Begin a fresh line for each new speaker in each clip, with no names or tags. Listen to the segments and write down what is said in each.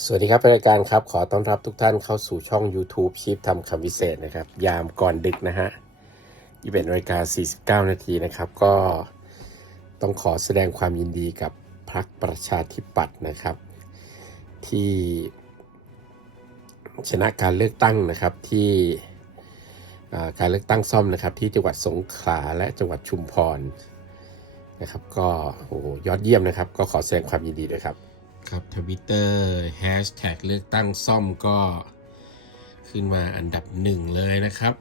สวัสดีครับรายการครับ ขอต้อนรับทุกท่านเข้าสู่ช่อง YouTube ชีพทำคำวิเศษนะครับ ยามก่อนดึกนะฮะ21นาฬิกา49 นาทีนะครับ ก็ต้องขอแสดงความยินดีกับพรรคประชาธิปัตย์นะครับ ที่ชนะการเลือกตั้งนะครับที่การเลือกตั้งซ่อมนะครับที่จังหวัดสงขลาและจังหวัดชุมพรนะครับ ก็โอ้โหยอดเยี่ยมนะครับ ก็ขอแสดงความยินดีด้วยครับ ครับทวิตเตอร์แฮชแท็กเลือกตั้งซ่อมก็ขึ้นมาอันดับหนึ่งเลยนะครับ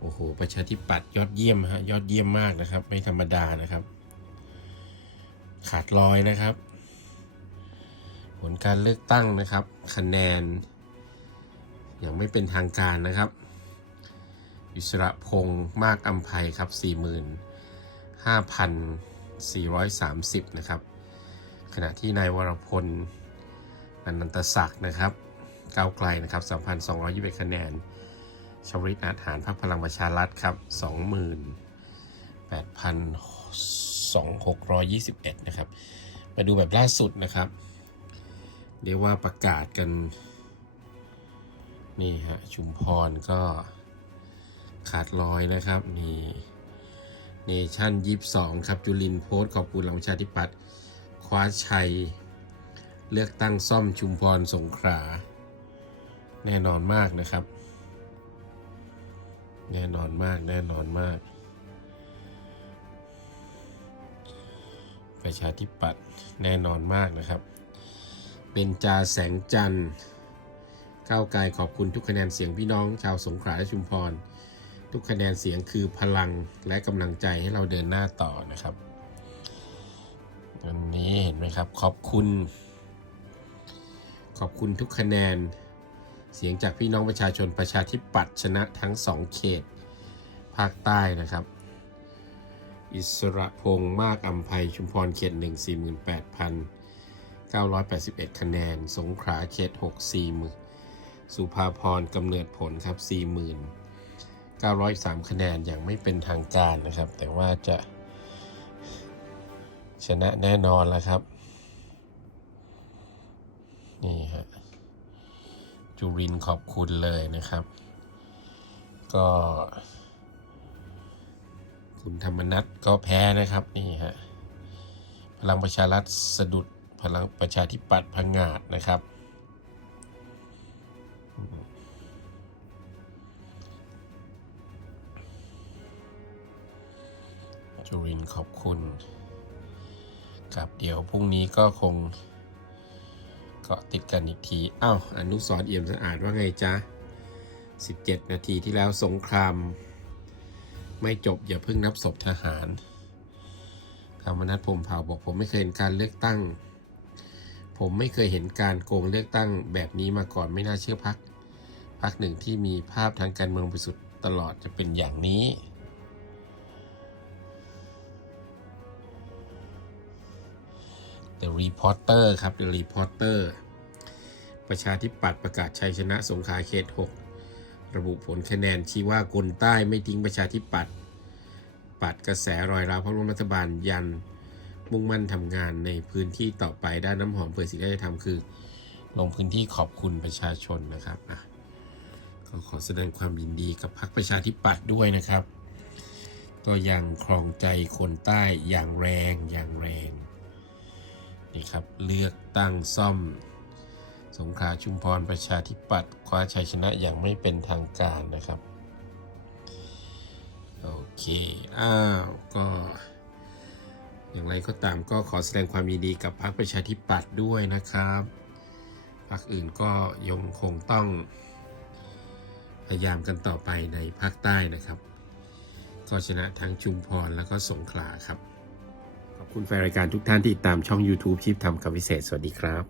โอ้โห ประชาธิปัตย์ยอดเยี่ยมฮะยอดเยี่ยมมากนะครับ ไม่ธรรมดานะครับ ขาดลอยนะครับ ผลการเลือกตั้งนะครับ คะแนน ยังไม่เป็นทางการนะครับ อิสระพงษ์มากอัมภัยครับ 45,430 นะครับ ณะที่นายวรพลอนันตศักดิ์นะครับก้าวไกลนะครับ3,221คะแนนชวริตอาหารพรรคพลังประชารัฐครับ28,2621 นะครับ มาดูแบบล่าสุดนะครับ เรียกว่าประกาศกัน นี่ฮะ ชุมพรก็ขาดลอยนะครับนี่เนชั่นยีสองครับ จุลินโพสต์ขอบคุณหลังประชาธิปัตย์ คว้าชัย เลือกตั้งซ่อมชุมพรสงขลาแน่นอนมากนะครับ แน่นอนมากแน่นอนมาก ประชาธิปัตย์แน่นอนมากนะครับ เป็นจาแสงจันทร์ก้าวไกลขอบคุณทุกคะแนนเสียงพี่น้องชาวสงขลาและชุมพร ทุกคะแนนเสียงคือพลังและกำลังใจให้เราเดินหน้าต่อนะครับ วันนี้เห็นไหมครับ ขอบคุณ ขอบคุณทุกคะแนน เสียงจากพี่น้องประชาชนประชาธิปัตย์ชนะทั้งสองเขต ภาคใต้นะครับ อิสระพงษ์มากอัมภัยชุมพรเขต1 48,981คะแนน สงขลาเขต6 40,000สุภาพรกำเนิดผลครับ40,903คะแนนอย่างไม่เป็นทางการนะครับ แต่ว่าจะ ชนะแน่นอนแล้วครับ นี่ฮะจุรินขอบคุณเลยนะครับ ก็ คุณธรรมนัทก็แพ้นะครับนี่ฮะพลังประชารัฐสะดุดพลังประชาธิปัตย์พังงาดนะครับจุรินขอบคุณ ครับเดี๋ยวพรุ่งนี้ก็คงเกาะติดกันอีกทีอ้าวอนุสรเอี่ยมสะอาดว่าไงจ๊ะ 17 นาทีที่แล้วสงคราม ไม่จบอย่าเพิ่งนับศพทหารธรรมนัฐพรมเผ่าบอกผมไม่เคยเห็นการเลือกตั้ง ผมไม่เคยเห็นการโกงเลือกตั้งแบบนี้มาก่อนไม่น่าเชื่อพักพักหนึ่งที่มีภาพทางการเมืองบริสุทธิ์ตลอดจะเป็นอย่างนี้ The Reporter ครับ The Reporter ประชาธิปัตย์ประกาศชัยชนะสงขลาเขต 6 ระบุผลคะแนนชี้ว่าคนใต้ไม่ทิ้งประชาธิปัตย์ปัดกระแสรอยร้าวพระร่วมรัฐบาลยัน มุ่งมั่นทำงานในพื้นที่ต่อไปด้านน้ำหอมเผยสิ่งที่ได้ทำคือ ลงพื้นที่ขอบคุณประชาชนนะครับอะก็ขอแสดงความยินดีกับพรรคประชาธิปัตย์ด้วยนะครับ ก็ยังครองใจคนใต้อย่างแรงอย่างแรง นี่ครับเลือกตั้งซ่อม สงขลาชุมพรประชาธิปัตย์คว้าชัยชนะอย่างไม่เป็นทางการนะครับ โอเค อ้าวก็อย่างไรก็ตามก็ขอแสดงความยินดีกับพรรคประชาธิปัตย์ด้วยนะครับพรรคอื่นก็ยังคงต้อง พยายามกันต่อไปในภาคใต้นะครับ ก็ชนะทั้งชุมพรแล้วก็สงขลาครับขอบ คุณแฟนรายการทุกท่านที่ติดตามช่อง YouTube ชีพทำคำวิเศษ สวัสดีครับ